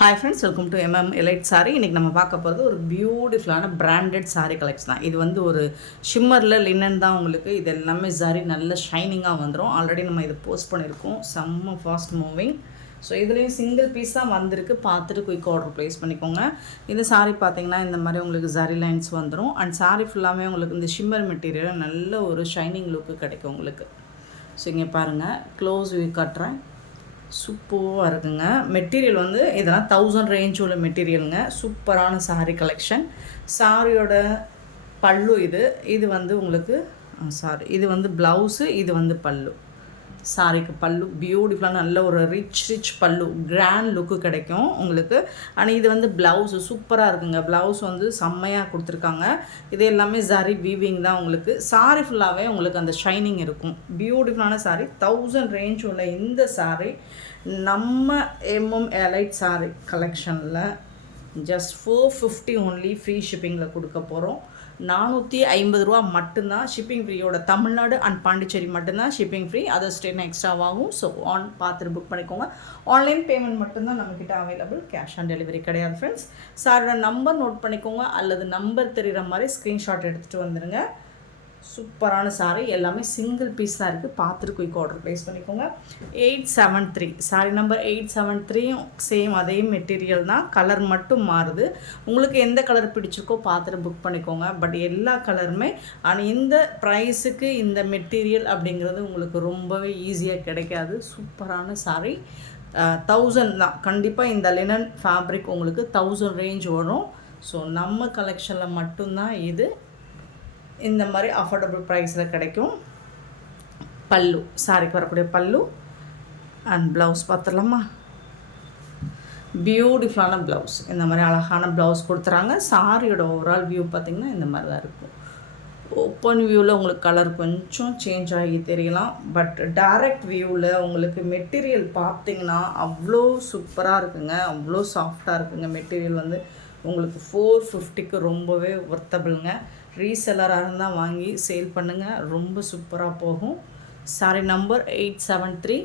Hi friends, welcome to elite sorry. இன்றைக்கி நம்ம பார்க்க போகிறது ஒரு பியூட்டிஃபுல்லான பிராண்டட் சாரீ கலெக்ஷன் தான். இது வந்து ஒரு ஷிம்மரில் லினன் தான். உங்களுக்கு இது எல்லாமே சாரி நல்ல ஷைனிங்காக வந்துடும். ஆல்ரெடி நம்ம இதை போஸ்ட் பண்ணியிருக்கோம். செம்ம ஃபாஸ்ட் மூவிங். ஸோ இதுலேயும் சிங்கிள் பீஸ் தான் வந்திருக்கு. பார்த்துட்டு குயிக் ஆர்டர் ப்ளேஸ் பண்ணிக்கோங்க. இந்த சாரீ பார்த்தீங்கன்னா இந்த மாதிரி உங்களுக்கு சாரி லைன்ஸ் வந்துடும். அண்ட் சாரீ ஃபுல்லாமே உங்களுக்கு இந்த ஷிம்மர் மெட்டீரியல் நல்ல ஒரு ஷைனிங் லுக்கு கிடைக்கும் உங்களுக்கு. ஸோ இங்கே பாருங்கள், க்ளோஸ் வியூ காட்டுறேன். சூப்பராக இருக்குங்க. மெட்டீரியல் வந்து இதெல்லாம் 1000 ரேஞ்ச் உள்ள மெட்டீரியலுங்க. சூப்பரான சாரீ கலெக்ஷன். சாரியோட பல்லு இது வந்து உங்களுக்கு இது வந்து ப்ளவுஸு, இது வந்து பல்லு. சாரிக்கு பல்லு பியூட்டிஃபுல்லாக நல்ல ஒரு ரிச் பல்லு, கிராண்ட் லுக்கு கிடைக்கும் உங்களுக்கு. ஆனால் இது வந்து ப்ளவுஸு சூப்பராக இருக்குங்க. ப்ளவுஸ் வந்து செம்மையாக கொடுத்துருக்காங்க. இது எல்லாமே சாரி வீவிங் தான் உங்களுக்கு. சாரி ஃபுல்லாகவே உங்களுக்கு அந்த ஷைனிங் இருக்கும். பியூட்டிஃபுல்லான சாரி. 1000 ரேஞ்ச் உள்ள இந்த சாரி நம்ம எலைட் சாரி கலெக்ஷனில் ஜஸ்ட் 450 ஒன்லி ஃப்ரீ ஷிப்பிங்கில் கொடுக்க போகிறோம். 450 ரூபா மட்டும்தான் ஷிப்பிங் ஃப்ரீயோட. தமிழ்நாடு அண்ட் பாண்டிச்சேரி மட்டும்தான் ஷிப்பிங் ஃப்ரீ. அதர் ஸ்டேட்னா எக்ஸ்ட்ராவாகும். ஸோ பார்த்துட்டு புக் பண்ணிக்கோங்க. ஆன்லைன் பேமெண்ட் மட்டும்தான் நம்மக்கிட்ட அவைலபிள். கேஷ் ஆன் டெலிவரி கிடையாது ஃப்ரெண்ட்ஸ். சாரோட நம்பர் நோட் பண்ணிக்கோங்க, அல்லது நம்பர் தெரிகிற மாதிரி ஸ்க்ரீன்ஷாட் எடுத்துகிட்டு வந்துடுங்க. சூப்பரான சாரி. எல்லாமே சிங்கிள் பீஸ் தான் இருக்குது. பார்த்துட்டு குயிக் ஆர்டர் ப்ளேஸ் பண்ணிக்கோங்க. 873 சாரி நம்பர் 873 சேம் அதே மெட்டீரியல் தான். கலர் மட்டும் மாறுது. உங்களுக்கு எந்த கலர் பிடிச்சிருக்கோ பார்த்துட்டு புக் பண்ணிக்கோங்க. பட் எல்லா கலருமே ஆனால் இந்த ப்ரைஸுக்கு இந்த மெட்டீரியல் அப்படிங்கிறது உங்களுக்கு ரொம்பவே ஈஸியாக கிடைக்காது. சூப்பரான சாரி. 1000 தான் கண்டிப்பாக. இந்த லினன் ஃபேப்ரிக் உங்களுக்கு 1000 ரேஞ்ச் வரும். ஸோ நம்ம கலெக்ஷனில் மட்டும்தான் இது இந்த மாதிரி அஃபோர்டபுள் ப்ரைஸில் கிடைக்கும். பல்லு, சாரிக்கு வரக்கூடிய பல்லு அண்ட் ப்ளவுஸ் பார்த்துடலாமா. பியூட்டிஃபுல்லான ப்ளவுஸ். இந்த மாதிரி அழகான ப்ளவுஸ் கொடுத்துறாங்க. சாரியோட ஓவரால் வியூ பார்த்திங்கன்னா இந்த மாதிரி தான் இருக்கும். ஓப்பன் வியூவில் உங்களுக்கு கலர் கொஞ்சம் சேஞ்ச் ஆகி தெரியலாம். பட் டைரக்ட் வியூவில் உங்களுக்கு மெட்டீரியல் பார்த்திங்கன்னா அவ்வளோ சூப்பராக இருக்குங்க. அவ்வளோ சாஃப்டாக இருக்குங்க. மெட்டீரியல் வந்து உங்களுக்கு 450க்கு ரொம்பவே ஒர்த்தபிளுங்க. ரீசெல்லராக இருந்தால் வாங்கி சேல் பண்ணுங்கள். ரொம்ப சூப்பராக போகும். சாரி நம்பர் 873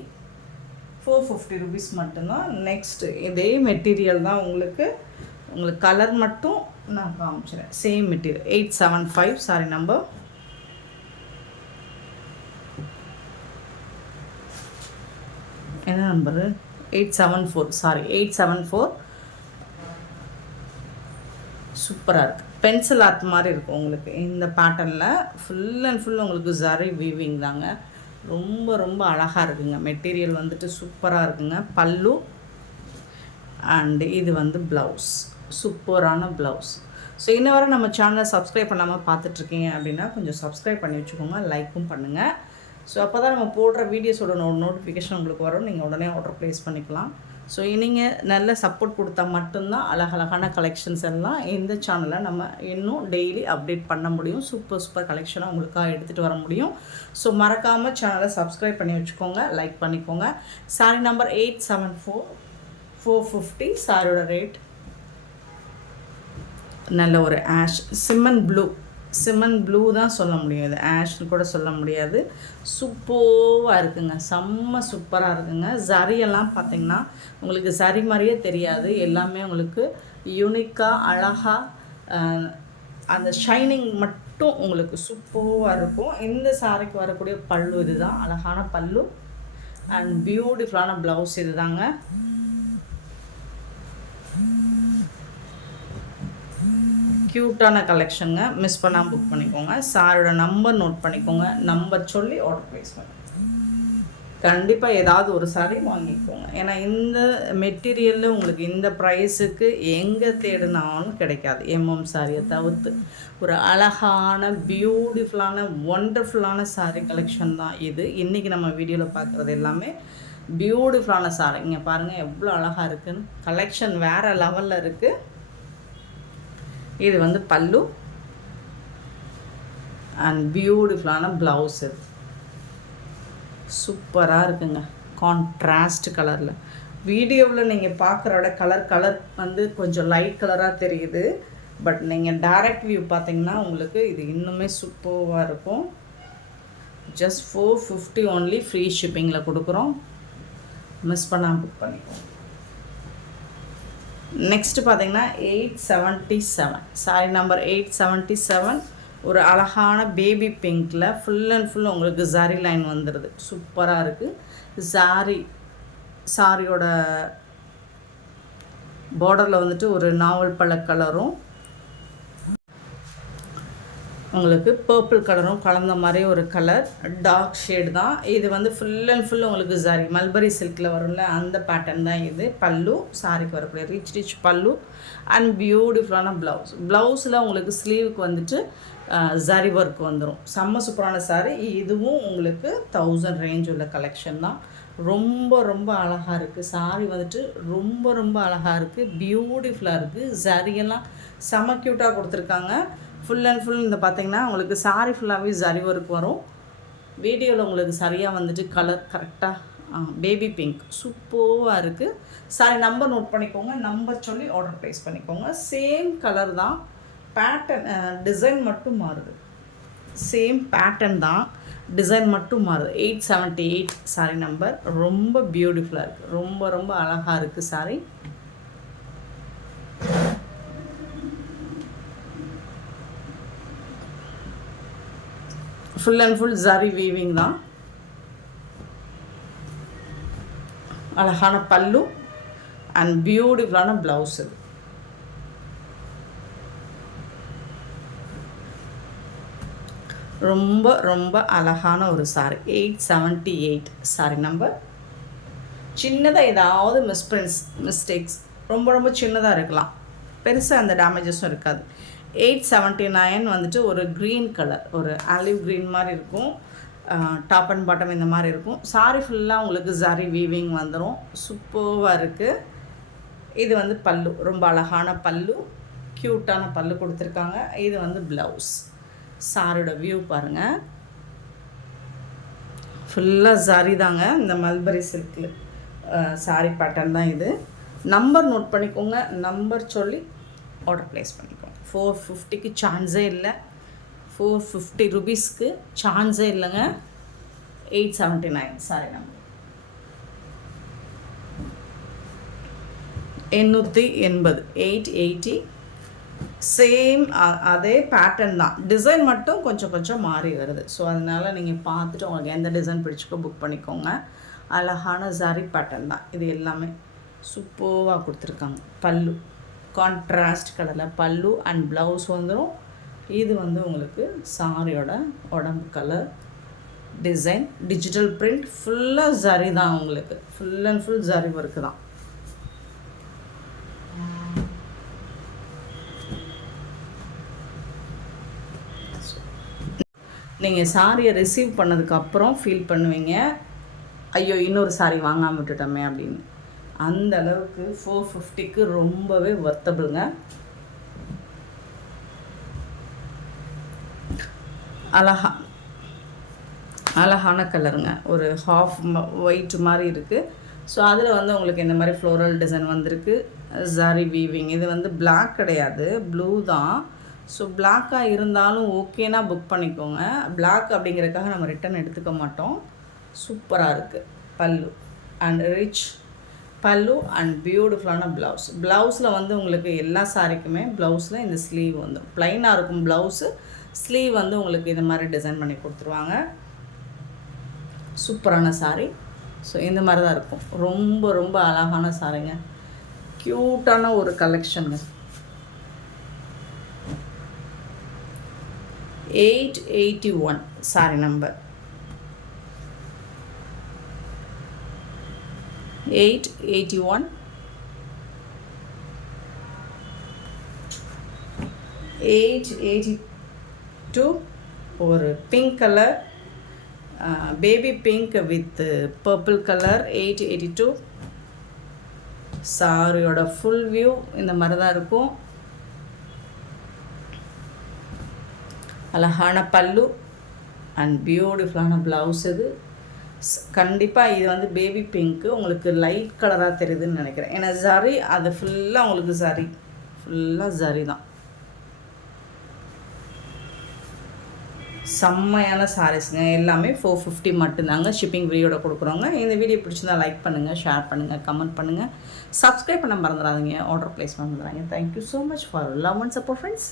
450 ருபீஸ் மட்டும்தான். நெக்ஸ்ட்டு இதே மெட்டீரியல் தான் உங்களுக்கு கலர் மட்டும் நான் காமிச்சிடுறேன். Same material 875 sorry number. என்ன நம்பரு? 874 சாரி 874. சூப்பராக இருக்குது. பென்சில் ஆர்ட் மாதிரி இருக்கும் உங்களுக்கு இந்த பேட்டர்னில். ஃபுல் அண்ட் ஃபுல் உங்களுக்கு ஜரி வீவிங் தாங்க. ரொம்ப ரொம்ப அழகாக இருக்குங்க. மெட்டீரியல் வந்துட்டு சூப்பராக இருக்குங்க. பல்லு அண்டு இது வந்து ப்ளவுஸ். சூப்பரான ப்ளவுஸ். ஸோ இன்ன வரை நம்ம சேனலை சப்ஸ்கிரைப் பண்ணாமல் பார்த்துட்ருக்கீங்க அப்படின்னா கொஞ்சம் சப்ஸ்கிரைப் பண்ணி வச்சுக்கோங்க. லைக்கும் பண்ணுங்கள். ஸோ அப்போ தான் நம்ம போடுற வீடியோஸோட நோட்டிஃபிகேஷன் உங்களுக்கு வரும். நீங்கள் உடனே ஆர்டர் ப்ளேஸ் பண்ணிக்கலாம். ஸோ நீங்கள் நல்ல சப்போர்ட் கொடுத்தா மட்டும்தான் அழகழகான கலெக்ஷன்ஸ் எல்லாம் இந்த சேனலில் நம்ம இன்னும் டெய்லி அப்டேட் பண்ண முடியும். சூப்பர் கலெக்ஷனாக உங்களுக்காக எடுத்துகிட்டு வர முடியும். ஸோ மறக்காமல் சேனலை சப்ஸ்கிரைப் பண்ணி வச்சுக்கோங்க, லைக் பண்ணிக்கோங்க. Sorry number 874 450. சாரியோட ரேட் நல்ல ஒரு ஆஷ் சிம்மன் ப்ளூ தான் சொல்ல முடியும். இது ஆஷ்னு கூட சொல்ல முடியாது. சூப்பராக இருக்குங்க. செம்ம சூப்பராக இருக்குங்க. ஜரியெல்லாம் பார்த்திங்கன்னா உங்களுக்கு சரி மாதிரியே தெரியாது. எல்லாமே உங்களுக்கு யூனிக்காக அழகாக அந்த ஷைனிங் மட்டும் உங்களுக்கு சூப்பராக இருக்கும். இந்த சாரிக்கு வரக்கூடிய பல்லு இது தான். அழகான பல்லு அண்ட் பியூட்டிஃபுல்லான ப்ளவுஸ் இது தாங்க. க்யூட்டான கலெக்ஷனுங்க. மிஸ் பண்ணாமல் புக் பண்ணிக்கோங்க. சாரோட நம்பர் நோட் பண்ணிக்கோங்க. நம்பர் சொல்லி ஆர்டர் ப்ளேஸ் பண்ணுங்க. கண்டிப்பாக ஏதாவது ஒரு சாரி வாங்கிக்கோங்க. ஏன்னா இந்த மெட்டீரியலில் உங்களுக்கு இந்த ப்ரைஸுக்கு எங்கே தேடினாலும் கிடைக்காது. சாரியை தவிர்த்து ஒரு அழகான பியூட்டிஃபுல்லான ஒண்டர்ஃபுல்லான சாரி கலெக்ஷன் தான் இது. இன்றைக்கி நம்ம வீடியோவில் பார்க்குறது எல்லாமே பியூட்டிஃபுல்லான சாரி. இங்கே பாருங்கள் எவ்வளோ அழகாக இருக்குதுன்னு. கலெக்ஷன் வேறு லெவலில் இருக்குது. இது வந்து பல்லு அண்ட் பியூட்டிஃபுல்லான ப்ளவுஸ். இது சூப்பராக இருக்குங்க. கான்ட்ராஸ்ட் கலரில். வீடியோவில் நீங்கள் பார்க்குறோட கலர் வந்து கொஞ்சம் லைட் கலராக தெரியுது. பட் நீங்கள் டைரக்ட் வியூ பார்த்தீங்கன்னா உங்களுக்கு இது இன்னுமே சூப்பராக இருக்கும். ஜஸ்ட் 450 ஒன்லி ஃப்ரீ ஷிப்பிங்கில் கொடுக்குறோம். மிஸ் பண்ணாமல் புக் பண்ணிக்கோங்க. நெக்ஸ்ட்டு பார்த்தீங்கன்னா 877 சாரி நம்பர் 877. ஒரு அழகான பேபி பிங்க்கில் ஃபுல் அண்ட் ஃபுல் உங்களுக்கு ஜாரி லைன் வந்துடுது. சூப்பராக இருக்குது. சாரியோட பார்டரில் வந்துட்டு ஒரு நாவல் பழ கலரும் உங்களுக்கு பர்பிள் கலரும் கலந்த மாதிரி ஒரு கலர், டார்க் ஷேடு தான் இது. வந்து ஃபுல் அண்ட் ஃபுல் உங்களுக்கு ஜாரி மல்பரி சில்கில் வரும்ல அந்த பேட்டர்ன் தான் இது. பல்லு சாரிக்கு வரக்கூடிய ரிச் பல்லு அண்ட் பியூட்டிஃபுல்லான ப்ளவுஸில் உங்களுக்கு ஸ்லீவுக்கு வந்துட்டு ஜரி ஒர்க் வந்துடும். செம்ம சூப்பரான சாரி. இதுவும் உங்களுக்கு 1000 ரேஞ்ச் உள்ள கலெக்ஷன் தான். ரொம்ப ரொம்ப அழகாக இருக்குது சாரி வந்துட்டு. ரொம்ப அழகாக இருக்குது, பியூட்டிஃபுல்லாக இருக்குது. ஜரியெல்லாம் செம்ம க்யூட்டாக கொடுத்துருக்காங்க. ஃபுல் அண்ட் ஃபுல் இந்த பார்த்திங்கன்னா உங்களுக்கு சாரி ஃபுல்லாகவே ஜரி ஒர்க் வரும். வீடியோவில் உங்களுக்கு சரியாக வந்துட்டு கலர் கரெக்டாக பேபி பிங்க் சூப்பராக இருக்குது. சாரி நம்பர் நோட் பண்ணிக்கோங்க, நம்பர் சொல்லி ஆர்டர் ப்ளேஸ் பண்ணிக்கோங்க. சேம் கலர் தான், பேட்டர்ன் டிசைன் மட்டும் மாறுது. சேம் பேட்டர்ன் தான், டிசைன் மட்டும் மாறுது. 878 சாரி நம்பர். ரொம்ப பியூட்டிஃபுல்லாக இருக்குது, ரொம்ப அழகாக இருக்குது sorry. Full and full zari weaving தான். அழகான பல்லு அண்ட் பியூட்டிஃபுல்லான ப்ளவுஸ். இது ரொம்ப அழகான ஒரு சாரி. 878 sorry number. சின்னதாக ஏதாவது மிஸ்டேக்ஸ் ரொம்ப சின்னதாக இருக்கலாம், பெருசாக அந்த டேமேஜஸும் இருக்காது. 879 வந்துட்டு ஒரு க்ரீன் கலர், ஒரு ஆலிவ் க்ரீன் மாதிரி இருக்கும். டாப் அண்ட் பாட்டம் இந்த மாதிரி இருக்கும். சாரி ஃபுல்லாக உங்களுக்கு ஜரி வீவிங் வந்துடும். சூப்பராக இருக்குது. இது வந்து பல்லு, ரொம்ப அழகான பல்லு, க்யூட்டான பல்லு கொடுத்துருக்காங்க. இது வந்து ப்ளவுஸ். சாரியோட வியூ பாருங்கள், ஃபுல்லாக ஜரி தாங்க. இந்த மல்பரி சில்கில் சாரி பேட்டர்ன் தான் இது. நம்பர் நோட் பண்ணிக்கோங்க, நம்பர் சொல்லி ஆர்டர் ப்ளேஸ் பண்ணிக்கோங்க. 450க்கு சான்ஸே இல்லை, 450 ருபீஸ்க்கு சான்ஸே இல்லைங்க. 879 சாரி நம்பர். 880 880 சேம் அதே பேட்டர்ன் தான், டிசைன் மட்டும் கொஞ்சம் மாறி வருது. ஸோ அதனால் நீங்கள் பார்த்துட்டு உங்களுக்கு எந்த டிசைன் பிடிச்சிக்கோ புக் பண்ணிக்கோங்க. அழகான ஜரி பேட்டர்ன் தான் இது. எல்லாமே சூப்பராக கொடுத்துருக்காங்க. பல்லு கான்ட்ராஸ்ட் கலரில் பல்லு அண்ட் ப்ளவுஸ் வந்துடும். இது வந்து உங்களுக்கு சாரியோட உடம்பு கலர் டிசைன், டிஜிட்டல் பிரிண்ட், ஃபுல்லாக ஜரி தான் உங்களுக்கு. Full and full zari work தான். நீங்கள் சாரியை ரிசீவ் பண்ணதுக்கப்புறம் ஃபீல் பண்ணுவீங்க, ஐயோ இன்னொரு சாரி வாங்காமல் விட்டுட்டோமே அப்படின்னு. அந்த அளவுக்கு 450க்கு ரொம்பவே வர்த்தபிளுங்க. அழகான கலருங்க, ஒரு ஹாஃப் ஒயிட் மாதிரி இருக்குது. ஸோ அதில் வந்து உங்களுக்கு இந்த மாதிரி ஃப்ளோரல் டிசைன் வந்திருக்கு. ஜரி வீவிங். இது வந்து பிளாக் கிடையாது, ப்ளூ தான். ஸோ பிளாக்காக இருந்தாலும் ஓகேனா புக் பண்ணிக்கோங்க. பிளாக் அப்படிங்கிறதுக்காக நம்ம ரிட்டன் எடுத்துக்க மாட்டோம். சூப்பராக இருக்குது. பல்லு அண்ட் ரிச் பல்லு அண்ட் பியூட்டிஃபுல்லான ப்ளவுஸில் வந்து உங்களுக்கு எல்லா சாரிக்குமே ப்ளவுஸில் இந்த ஸ்லீவ் வந்துடும். ப்ளைனாக இருக்கும் ப்ளவுஸு, ஸ்லீவ் வந்து உங்களுக்கு இது மாதிரி டிசைன் பண்ணி கொடுத்துருவாங்க. சூப்பரான சாரி. ஸோ இந்த மாதிரி தான் இருக்கும். ரொம்ப அழகான சாரிங்க, க்யூட்டான ஒரு கலெக்ஷனுங்க. 881 சாரி நம்பர். 881 882 ஒரு pink colour, baby pink with purple colour. 882 சாரியோட ஃபுல் வியூ இந்த மாதிரி தான் இருக்கும். அழகான பல்லு அண்ட் பியூட்டிஃபுல்லான ப்ளவுஸ். இது கண்டிப்பாக இது வந்து பேபி பிங்க்கு, உங்களுக்கு லைட் கலராக தெரியுதுன்னு நினைக்கிறேன். ஏன்னா ஜரி அது ஃபுல்லாக உங்களுக்கு ஃபுல்லாக ஜரி தான். செம்மையான சாரீஸுங்க. எல்லாமே 450 மட்டும்தாங்க. ஷிப்பிங் ஃப்ரீயோட கொடுக்குறோங்க. இந்த வீடியோ பிடிச்சிருந்தா லைக் பண்ணுங்கள், ஷேர் பண்ணுங்கள், கமெண்ட் பண்ணுங்கள். சப்ஸ்கிரைப் பண்ண மறந்துடாதீங்க, ஆர்டர் ப்ளேஸ் பண்ண மறந்துடாதீங்க. Thank you so much for love and support friends.